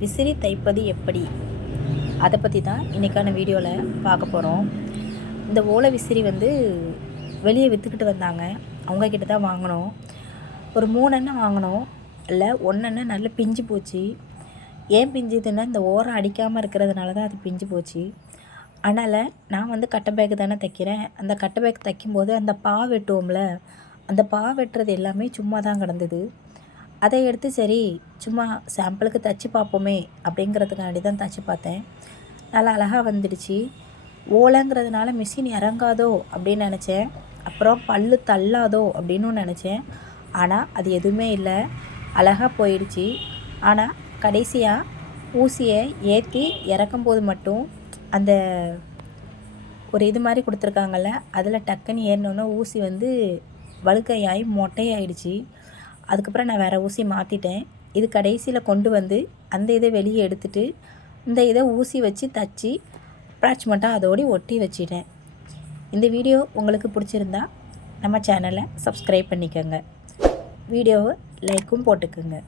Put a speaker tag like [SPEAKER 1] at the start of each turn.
[SPEAKER 1] விசிறி தைப்பது எப்படி? அதை பற்றி தான் இன்றைக்கான வீடியோவில் பார்க்க போகிறோம் இந்த ஓலை விசிறி வந்து வெளியே விற்றுக்கிட்டு வந்தாங்க. அவங்கக்கிட்ட தான் வாங்கினோம். ஒரு மூணெண்ணெய் வாங்கினோம். இல்லை ஒன்றெண்ணெய் நல்லா பிஞ்சு போச்சு. ஏன் பிஞ்சுதுன்னா இந்த ஓரம் அடிக்காமல் இருக்கிறதுனால தான் அது பிஞ்சு போச்சு. அதனால் நான் வந்து கட்டை பேக்கு தானே தைக்கிறேன். அந்த கட்டை பேக் தைக்கும்போது அந்த பா வெட்டுவோம்ல அந்த பா வெட்டுறது எல்லாமே சும்மா தான் கிடந்தது. அதை எடுத்து சரி சும்மா சாம்பிளுக்கு தைச்சி பார்ப்போமே அப்படிங்கிறதுக்காண்டி தான் தைச்சி பார்த்தேன். நல்லா அழகாக வந்துடுச்சு. ஓலைங்கிறதுனால மிஷின் இறங்காதோ அப்படின்னு நினச்சேன். அப்புறம் பல்லு தள்ளாதோ அப்படின்னும் நினச்சேன். ஆனால் அது எதுவுமே இல்லை. அழகாக போயிடுச்சு. ஆனால் கடைசியாக ஊசியை ஏற்றி இறக்கும்போது மட்டும் அந்த ஒரு இது மாதிரி கொடுத்துருக்காங்கல்ல அதில் டக்குன்னு ஏறினோன்னே ஊசி வந்து வழுக்கையாகி மொட்டையாயிடுச்சு. அதுக்கப்புறம் நான் வேறு ஊசி மாற்றிட்டேன் இது கடைசியில் கொண்டு வந்து அந்த இதை வெளியே எடுத்துட்டு இந்த இதை ஊசி வச்சு தச்சு அட்டாச்மெண்ட்டாக அதோடு ஒட்டி வச்சிட்டேன். இந்த வீடியோ உங்களுக்கு பிடிச்சிருந்தா நம்ம சேனலை சப்ஸ்கிரைப் பண்ணிக்கோங்க. வீடியோவை லைக்கும் போட்டுக்கோங்க.